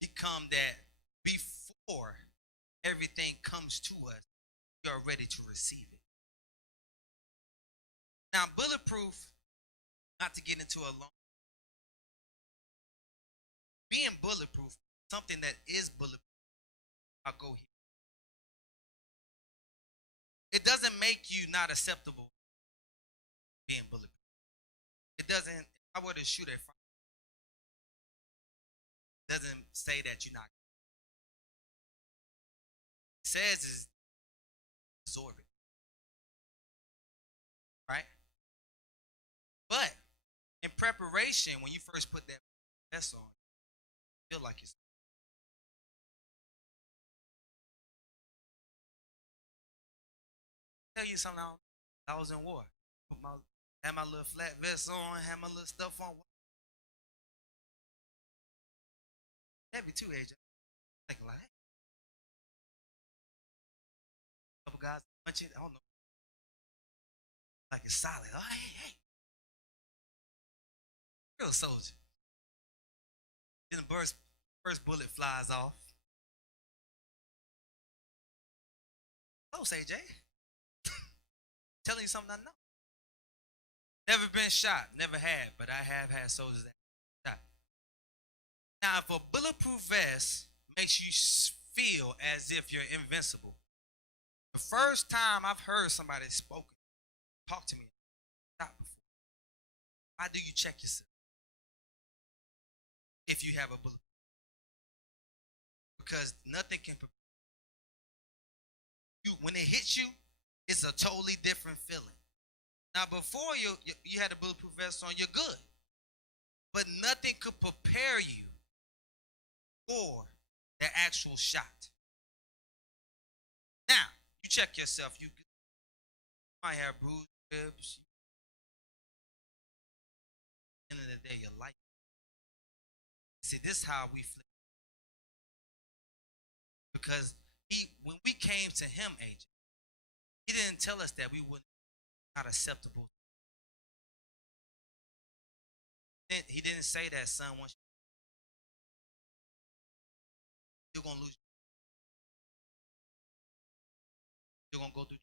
become that before everything comes to us, we are ready to receive it. Now, bulletproof, not to get into a long, being bulletproof, something that is bulletproof. I'll go here. It doesn't make you not acceptable being bulletproof. It doesn't. If I were to shoot at, it doesn't say that you're not. It says is absorb it, right? But in preparation, when you first put that vest on, you feel like it's. Tell you something. I was in war. Had my little flat vest on, had my little stuff on. Heavy too, AJ. Thinking like, hey, a couple guys punch it. I don't know. Like it's solid. Oh, hey, hey. Real soldier. Then the first bullet flies off. Oh, AJ. Telling you something I know. Never been shot, never had, but I have had soldiers that shot. Now, if a bulletproof vest makes you feel as if you're invincible, the first time I've heard somebody talk to me, stop before. How do you check yourself if you have a bulletproof? Because nothing can prepare you. When it hits you, it's a totally different feeling. Now, before you had a bulletproof vest on, you're good, but nothing could prepare you for the actual shot. Now, you check yourself. You might have bruised ribs. At the end of the day, your life. See, this is how we flip. Because when we came to him, AJ, he didn't tell us that we wouldn't not acceptable. He didn't say that, son, once you're gonna lose, you're gonna go through,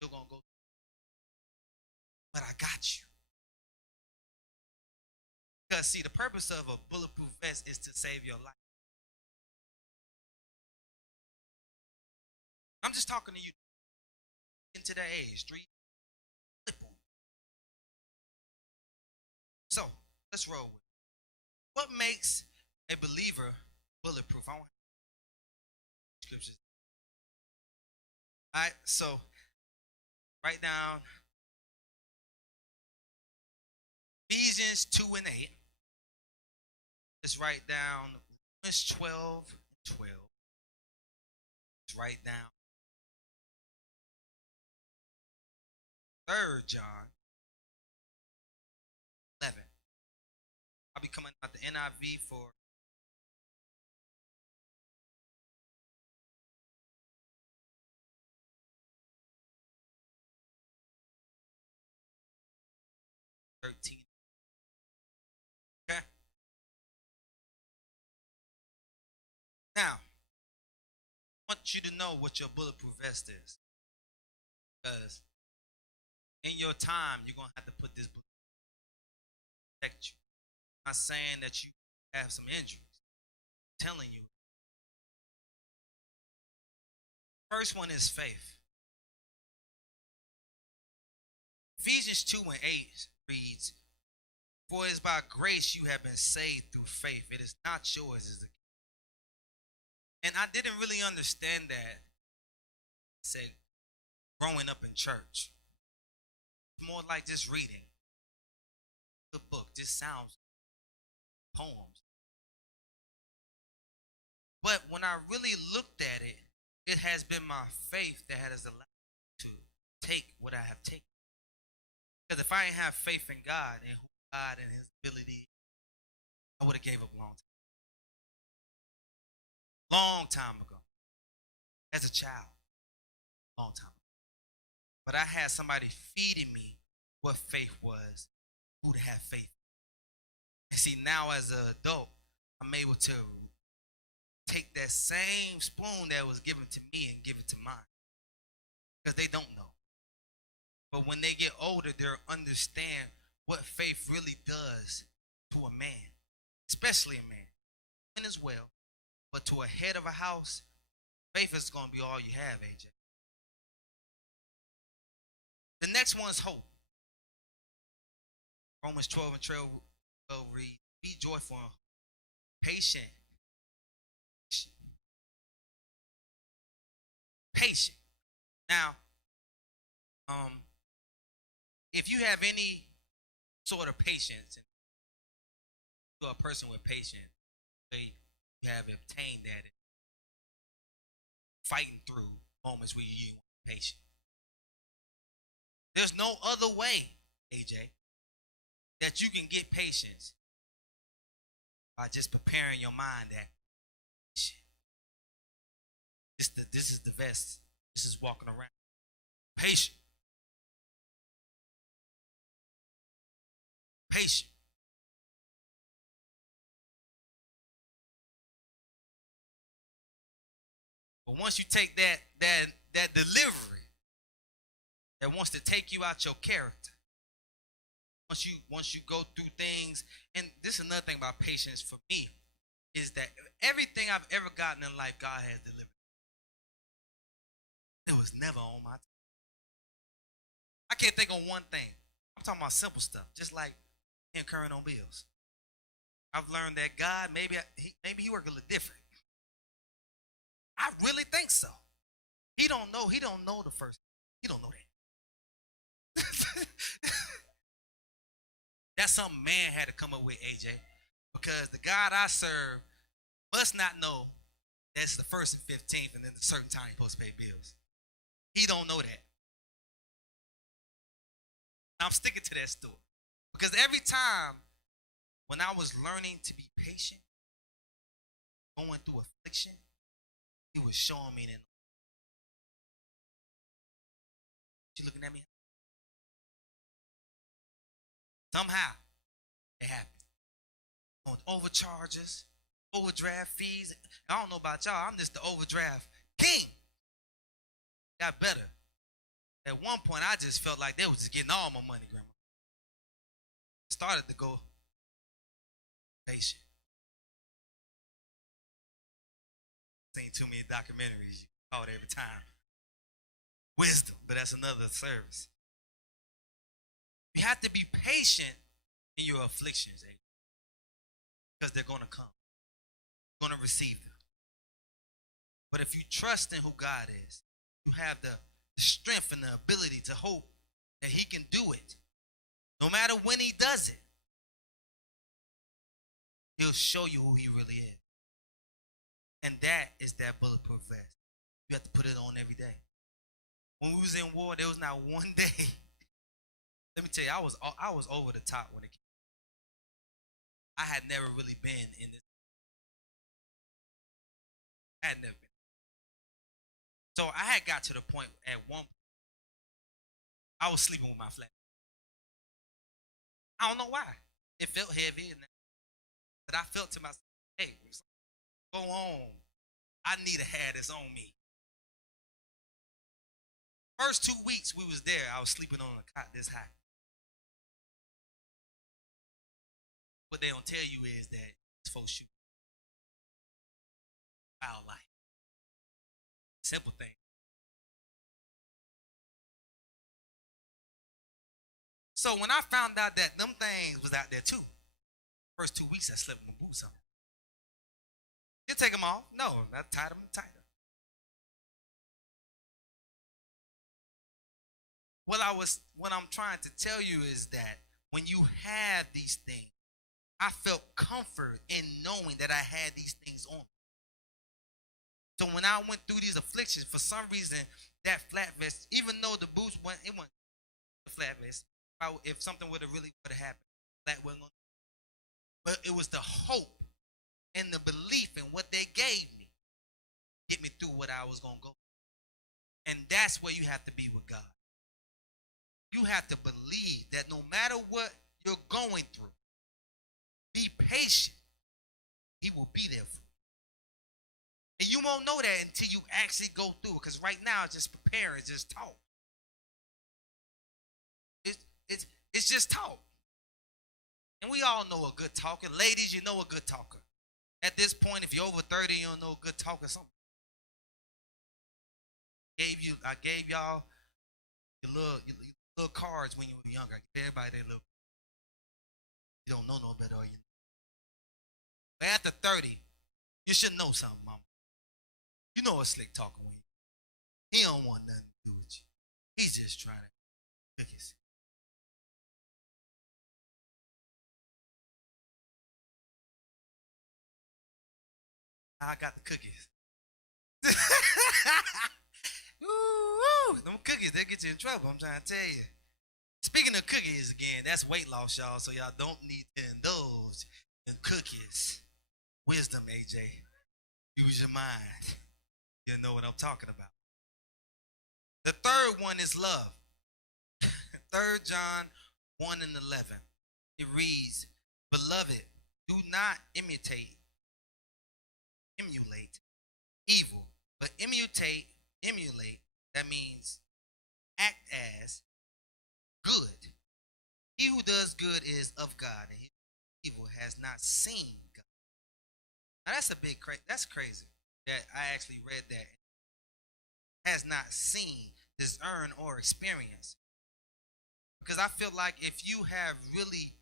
you're gonna go through, but I got you. Because see, the purpose of a bulletproof vest is to save your life. I'm just talking to you into that age, 3. So let's roll with it. What makes a believer bulletproof? I want scriptures. All right, so write down Ephesians 2 and 8. Let's write down Romans 12 and 12. Let's write down 3 John 11. I'll be coming out the NIV for '13. Okay. Now, I want you to know what your bulletproof vest is, because in your time you're gonna have to put this bullet to protect you. I'm not saying that you have some injuries. I'm telling you. First one is faith. Ephesians 2 and 8 reads, "For it is by grace you have been saved through faith. It is not yours, it's the." And I didn't really understand that. I said, growing up in church, it's more like just reading the book. Just sounds poems. But when I really looked at it, it has been my faith that has allowed me to take what I have taken. Because if I didn't have faith in God and who God and His ability, I would have gave up a long time. Long time ago. As a child. Long time ago. But I had somebody feeding me what faith was, who to have faith. And see, now as an adult, I'm able to take that same spoon that was given to me and give it to mine because they don't know. But when they get older, they'll understand what faith really does to a man, especially a man, and as well. But to a head of a house, faith is going to be all you have, AJ. The next one's hope. Romans 12 and 12 read, be joyful and patient. Patient. Now, if you have any sort of patience, you're a person with patience, you have obtained that, fighting through moments where you want patient. There's no other way, AJ, that you can get patience by just preparing your mind that this is the vest. This is walking around. Patient. Patient. But once you take that delivery that wants to take you out your character, once you go through things, and this is another thing about patience for me, is that everything I've ever gotten in life, God has delivered. It was never on my time. I can't think of one thing. I'm talking about simple stuff, just like incurring on bills. I've learned that God, maybe he work a little different. I really think so. He don't know the first. He don't know that. That's something man had to come up with, AJ. Because the God I serve must not know that's the 1st and 15th and then a certain time you're supposed to pay bills. He don't know that. I'm sticking to that story. Because every time when I was learning to be patient, going through affliction, he was showing me that. You looking at me? Somehow it happened. On overcharges, overdraft fees. I don't know about y'all. I'm just the overdraft king. Got better. At one point, I just felt like they was just getting all my money, Grandma. Started to go patient. Seen too many documentaries. You call it every time. Wisdom, but that's another service. You have to be patient in your afflictions, eh? Because they're going to come. You're going to receive them. But if you trust in who God is, you have the strength and the ability to hope that he can do it. No matter when he does it, he'll show you who he really is. And that is that bulletproof vest. You have to put it on every day. When we was in war, there was not one day. Let me tell you, I was over the top when it came. I had never really been in this. I had never been. So I had got to the point at one point, I was sleeping with my flat. I don't know why. It felt heavy, but I felt to myself, hey, go on. I need to have this on me. First 2 weeks we was there, I was sleeping on a cot this high. What they don't tell you is that it's folks shoot. Wildlife. Simple thing. So when I found out that them things was out there too, first 2 weeks I slept with my boots on. You take them off? No, I tied them tighter. What I'm trying to tell you is that when you have these things, I felt comfort in knowing that I had these things on. So when I went through these afflictions, for some reason, that flat vest, even though the boots went the flat vest. If something would have happened, that wasn't going to. But it was the hope and the belief in what they gave me get me through what I was going to go. And that's where you have to be with God. You have to believe that no matter what you're going through, be patient. He will be there for you. you won't know that until you actually go through it. Because right now, just prepare, it's just talk. It's, it's, it's just talk. And we all know a good talker. Ladies, you know a good talker. At this point, if you're over 30, you don't know a good talker. Something. I gave y'all your little cards when you were younger. I gave everybody their little. You don't know no better, or you. But after 30, you should know something, mama. You know a slick talker when he don't want nothing to do with you. He's just trying to cook his. I got the cookies. Ooh, them cookies, they get you in trouble, I'm trying to tell you. Speaking of cookies again, that's weight loss, y'all, so y'all don't need to indulge in cookies. Wisdom, AJ. Use your mind. You know what I'm talking about. The third one is love. 3 John 1 and 11. It reads, Beloved, do not emulate evil, but emulate, that means act as good. He who does good is of God, and he who does evil has not seen God. Now that's crazy that I actually read that. Has not seen, discern, or experience. Because I feel like if you have really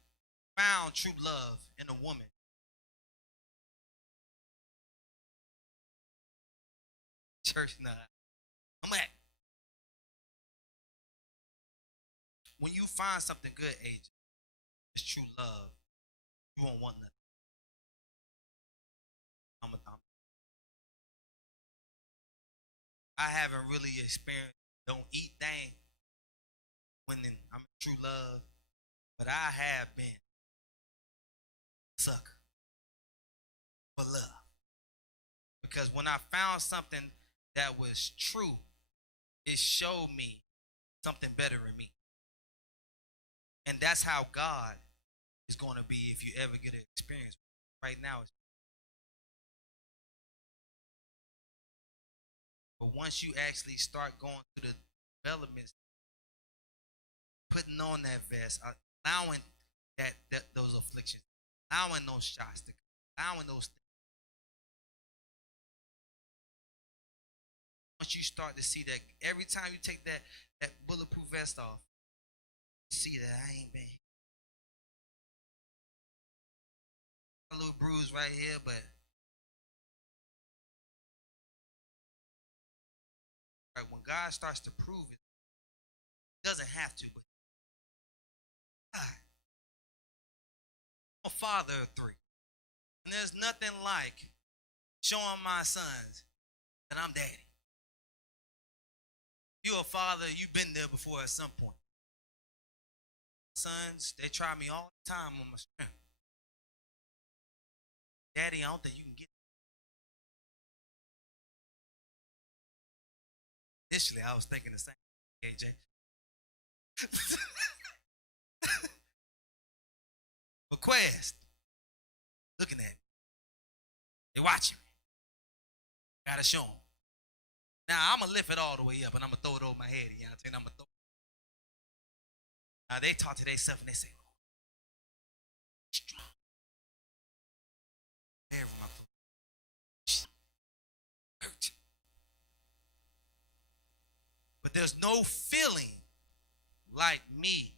found true love in a woman, church nut, I'm at. When you find something good, AJ, it's true love. You won't want nothing. I haven't really experienced don't eat thing when I'm in true love, but I have been a sucker for love. Because when I found something that was true, it showed me something better in me. And that's how God is going to be if you ever get an experience. Right now, but once you actually start going through the developments, putting on that vest, allowing that those afflictions, allowing those shots to come, allowing those things. Once you start to see that every time you take that bulletproof vest off, you see that I ain't been a little bruise right here, but right, when God starts to prove it, he doesn't have to, but God, I'm a father of 3. And there's nothing like showing my sons that I'm daddy. You're a father, you've been there before at some point. Sons, they try me all the time on my strength. Daddy, I don't think you can get it. Initially, I was thinking the same thing, AJ. But Quest, looking at me. They watching me. Gotta show them. Now, I'm going to lift it all the way up, and I'm going to throw it over my head. You know what I'm saying? I'm going to throw it. Now, they talk to themselves, and they say, oh, strong. There, my foot. Hurt. But there's no feeling like me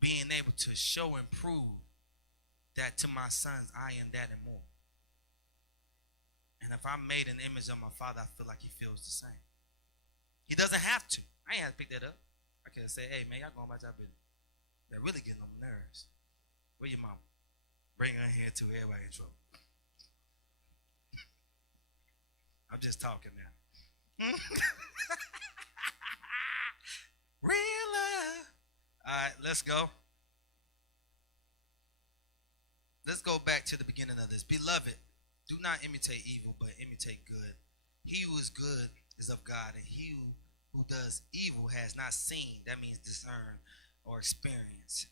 being able to show and prove that to my sons, I am that and more. And if I'm made in the image of my father, I feel like he feels the same. He doesn't have to. I ain't have to pick that up. I could say, hey, man, y'all going about your business. They're really getting on my nerves. Where your mama? Bring her in here too. Everybody in trouble. I'm just talking now. Real love. All right, let's go. Let's go back to the beginning of this. Beloved, do not imitate evil, but imitate good. He who is good is of God, and he who does evil has not seen, that means discern or experience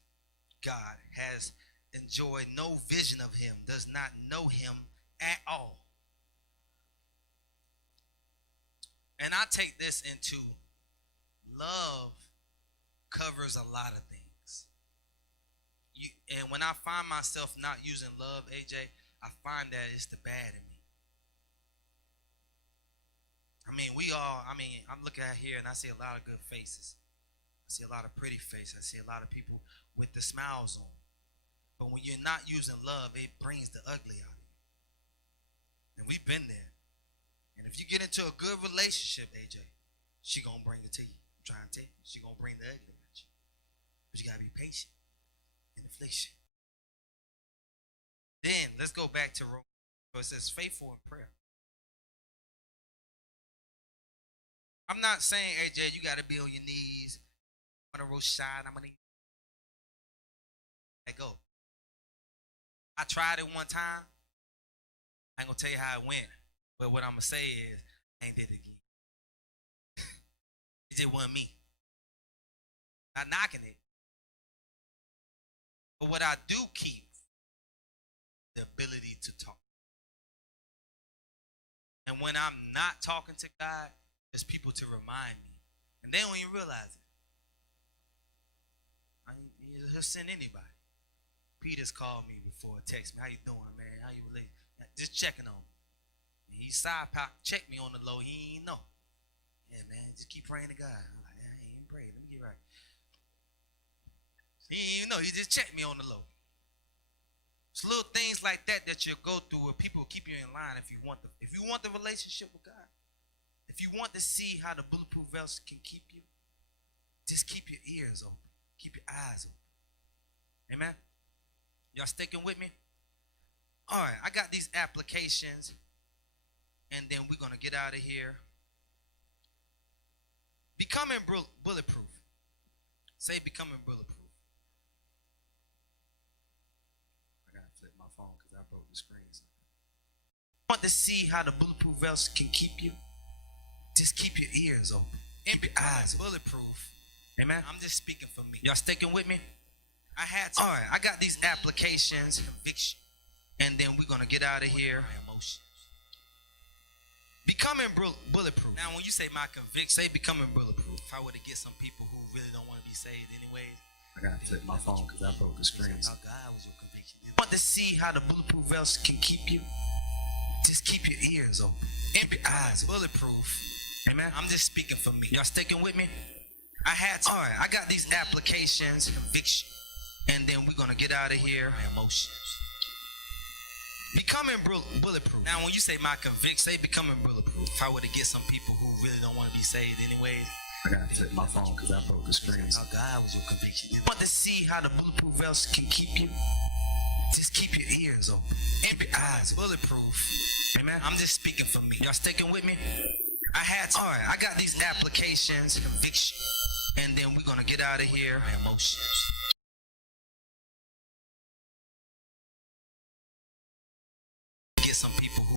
God, has enjoyed no vision of him, does not know him at all. And I take this into love covers a lot of things. And when I find myself not using love, AJ, I find that it's the bad in me. I'm looking at here and I see a lot of good faces. I see a lot of pretty faces. I see a lot of people with the smiles on. But when you're not using love, it brings the ugly out of you. And we've been there. And if you get into a good relationship, AJ, she gonna bring it to you. I'm trying to tell you, she gonna bring the ugly at you. But you gotta be patient in affliction. Then let's go back to Romans. So it says faithful in prayer. I'm not saying, AJ, you gotta be on your knees. I'm gonna roast shine. I'm gonna let go. I tried it one time. I ain't gonna tell you how it went. But what I'm gonna say is, I ain't did it again. It just wasn't me. Not knocking it. But what I do keep, the ability to talk. And when I'm not talking to God, there's people to remind me. And they don't even realize it. He'll send anybody. Peter's called me before, text me, how you doing, man? How you relating? Just checking on me. He side pop, check me on the low. He ain't know. Yeah, man, just keep praying to God. I'm like, I ain't praying. Let me get right. He ain't even know. He just checked me on the low. It's little things like that that you'll go through where people will keep you in line if you want the relationship with God. If you want to see how the bulletproof vest can keep you, just keep your ears open. Keep your eyes open. Amen? Y'all sticking with me? All right, I got these applications, and then we're going to get out of here. Becoming bulletproof. Say becoming bulletproof. I got to flip my phone because I broke the screen. Want to see how the bulletproof vest can keep you? Just keep your ears open. And keep your eyes bulletproof. Amen? I'm just speaking for me. Y'all sticking with me? I had to. All right, I got these applications, conviction, and then we're going to get out of here. Emotions. Becoming bulletproof. Now, when you say my conviction, say becoming bulletproof. If I were to get some people who really don't want to be saved anyways. I got to flip my phone because I broke the screen. How God was your conviction. Want to see how the bulletproof vest can keep you? Just keep your ears open. And your eyes bulletproof. Amen? I'm just speaking for me. Y'all sticking with me? I had to. All right, I got these applications, conviction, and then we're going to get out of here. Emotions. Becoming bulletproof. Now, when you say my conviction, say becoming bulletproof. If I were to get some people who really don't want to be saved anyways. I got to flip my phone because I broke the screen. How God was your conviction. Want to see how the bulletproof vest can keep you? Just keep your ears open. And your eyes bulletproof. Amen? I'm just speaking for me. Y'all sticking with me? I had to. All right, I got these applications, conviction, and then we're going to get out of here. Emotions. Get some people who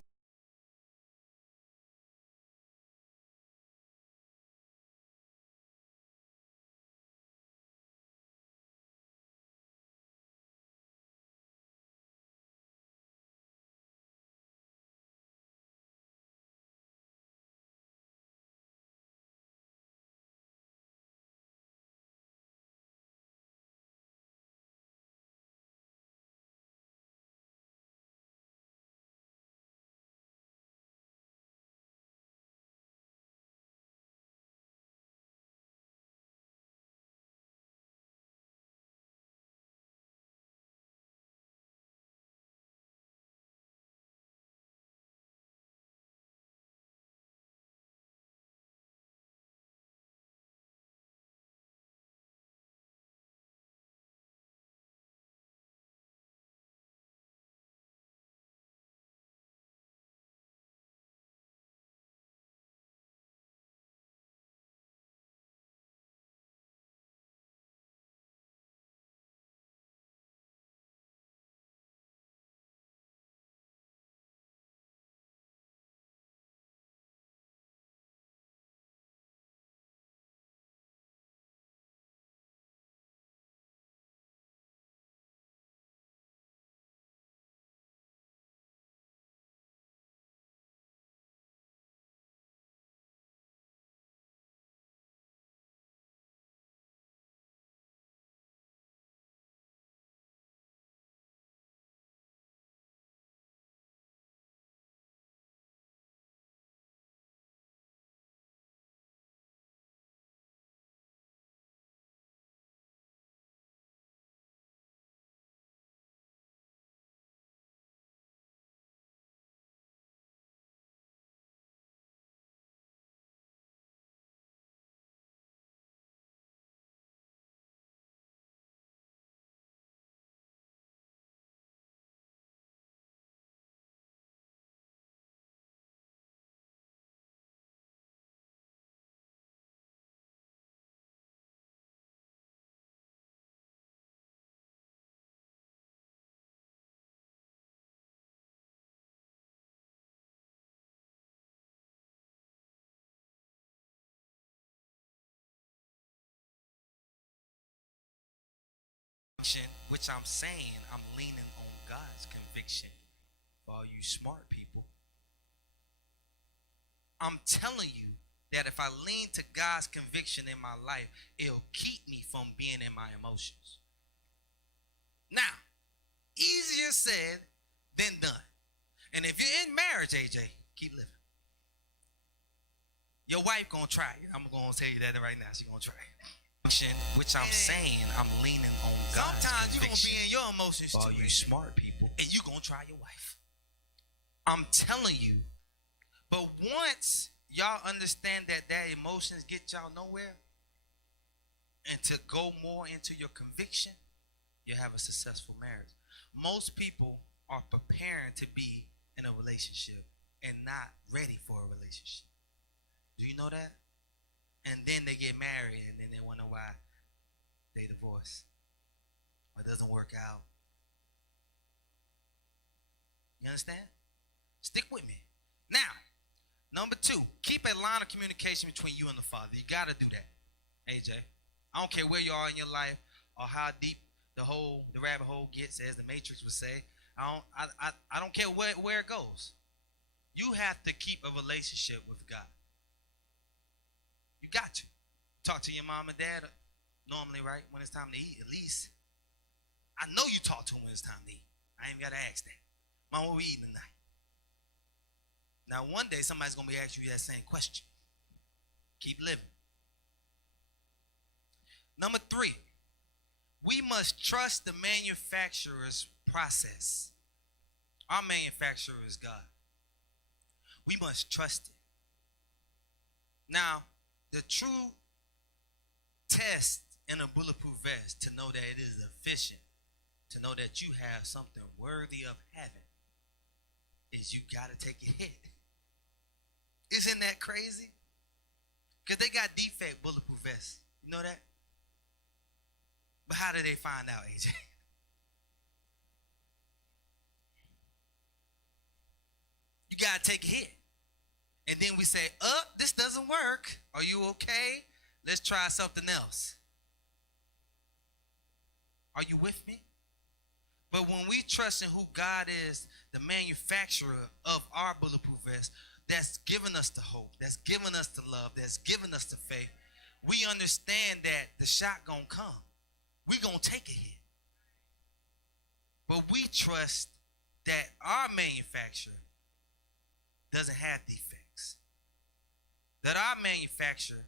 which I'm saying, I'm leaning on God's conviction. For all you smart people, I'm telling you that if I lean to God's conviction in my life, it'll keep me from being in my emotions. Now, easier said than done. And if you're in marriage, AJ, keep living. Your wife gonna try it. I'm gonna tell you that right now. She's gonna try it. Which I'm saying, I'm leaning on God's Sometimes you're conviction. gonna be in your emotions For all too. you smart people, And you gonna try your wife. I'm telling you. But once y'all understand that emotions get y'all nowhere, and to go more into your conviction, you have a successful marriage. Most people are preparing to be in a relationship and not ready for a relationship. Do you know that? And then they get married and then they wonder why they divorce or it doesn't work out. You understand? Stick with me. Now, number 2, keep a line of communication between you and the Father. You got to do that, AJ. I don't care where you are in your life or how deep the rabbit hole gets, as the Matrix would say. I don't care where it goes. You have to keep a relationship with God. You got to. Talk to your mom and dad normally, right? When it's time to eat, at least. I know you talk to them when it's time to eat. I ain't got to ask that. Mom, what we eating tonight? Now, one day, somebody's going to be asking you that same question. Keep living. Number 3, we must trust the manufacturer's process. Our manufacturer is God. We must trust it. Now, the true test in a bulletproof vest to know that it is efficient, to know that you have something worthy of having, is you got to take a hit. Isn't that crazy? Because they got defect bulletproof vests. You know that? But how did they find out, AJ? You got to take a hit. And then we say, this doesn't work. Are you okay? Let's try something else. Are you with me? But when we trust in who God is, the manufacturer of our bulletproof vest, that's given us the hope, that's given us the love, that's given us the faith, we understand that the shot gonna come. We gonna take a hit. But we trust that our manufacturer doesn't have defects. That our manufacturer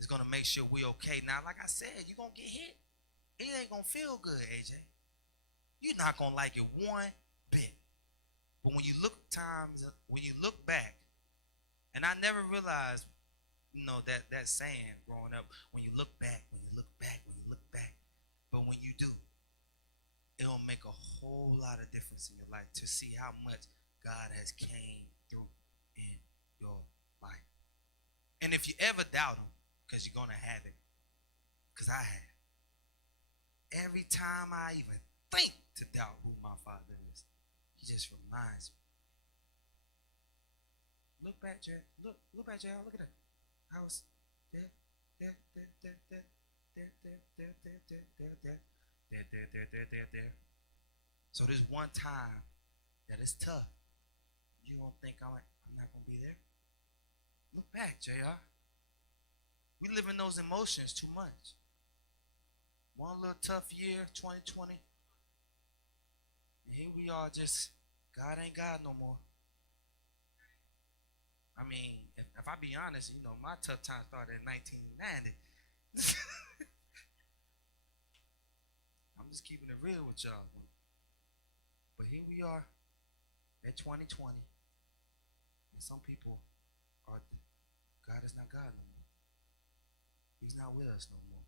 is gonna make sure we're okay. Now, like I said, you're gonna get hit. It ain't gonna feel good, AJ. You're not gonna like it one bit. But when you look back, and I never realized, that saying growing up, when you look back, when you look back, when you look back. But when you do, it'll make a whole lot of difference in your life to see how much God has came through in your life. And if you ever doubt him, because you're going to have it, because I have. Every time I even think to doubt who my Father is, he just reminds me. Look back, Jay. Look back, Jay. Look at that house. There. So there's one time that it's tough. You don't think I'm not gonna be there? Look back, JR. We live in those emotions too much. One little tough year, 2020. And here we are, just God ain't God no more. I mean, if I be honest, my tough time started in 1990. I'm just keeping it real with y'all. But here we are at 2020. And some people God is not God no more. He's not with us no more.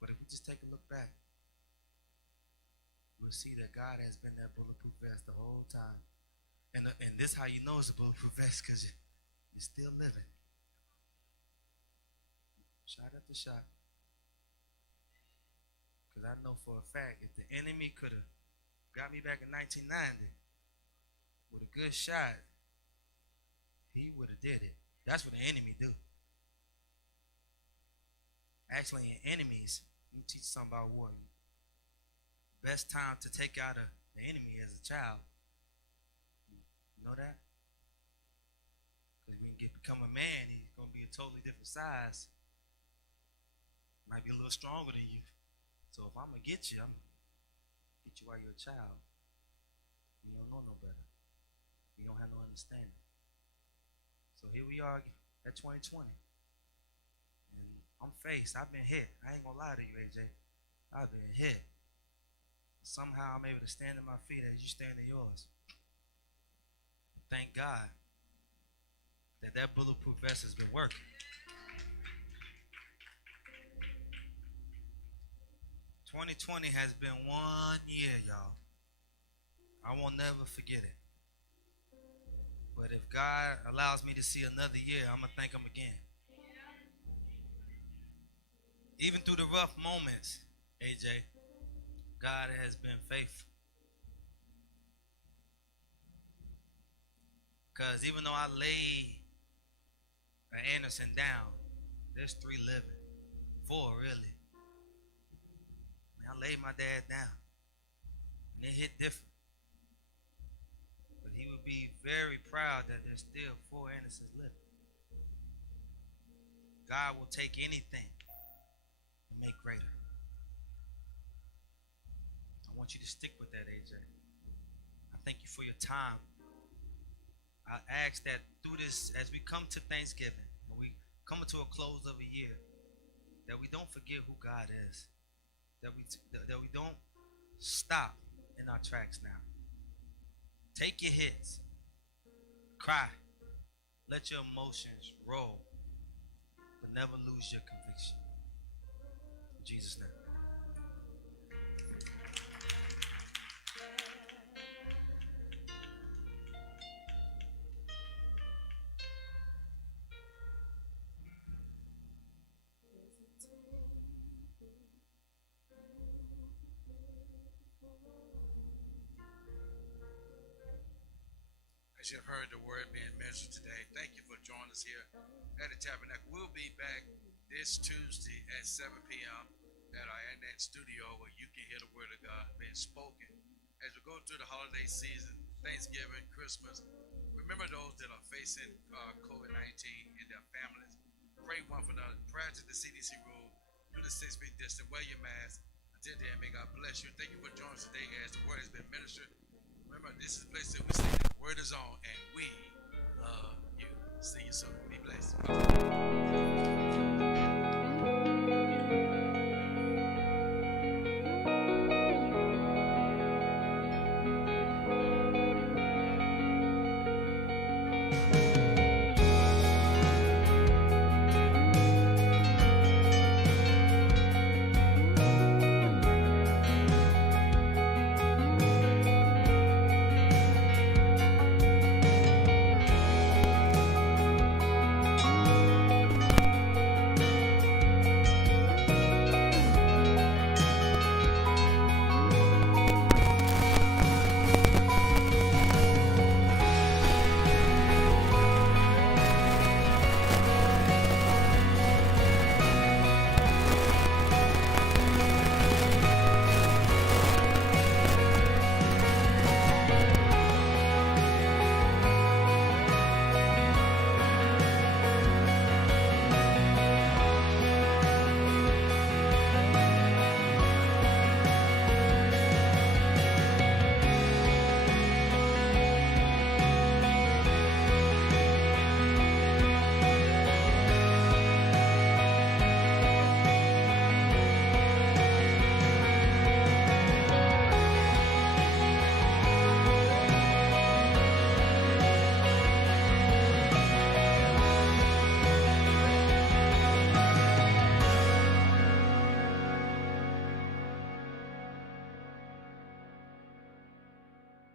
But if we just take a look back, we'll see that God has been that bulletproof vest the whole time. And this how you know it's a bulletproof vest, because you're still living. Shot after shot. Because I know for a fact, if the enemy could have got me back in 1990 with a good shot, he would have did it. That's what the enemy do. Actually, in enemies, You teach something about war. Best time to take out the enemy as a child. You know that? Because when you become a man, he's gonna be a totally different size. Might be a little stronger than you. So if I'm gonna get you, I'm gonna get you while you're a child. You don't know no better. You don't have no understanding. So here we are at 2020. And I'm faced. I've been hit. I ain't gonna lie to you, AJ. I've been hit. Somehow I'm able to stand on my feet as you stand in yours. Thank God that bulletproof vest has been working. 2020 has been 1 year, y'all. I won't never forget it. But if God allows me to see another year, I'm going to thank him again. Even through the rough moments, AJ, God has been faithful. Because even though I laid Anderson down, there's 3 living. 4 really. I laid my dad down. And it hit different. But he would be very proud that there's still 4 Andersons living. God will take anything and make greater. I want you to stick with that, AJ. I thank you for your time. I ask that through this, as we come to Thanksgiving, and we come to a close of a year, that we don't forget who God is. That we don't stop in our tracks now. Take your hits. Cry. Let your emotions roll. But never lose your conviction. In Jesus' name. As you've heard the word being mentioned today, thank you for joining us here at the Tabernacle. We'll be back this Tuesday at 7 p.m. at our internet studio where you can hear the word of God being spoken. As we go through the holiday season, Thanksgiving, Christmas, remember those that are facing COVID-19 and their families. Pray one for another. Prior to the CDC rule, do the 6 feet distance, wear your mask. Until then, may God bless you. Thank you for joining us today as the word has been ministered. Remember, this is a place that we say the word is on and we love you. See you soon. Be blessed. Bye.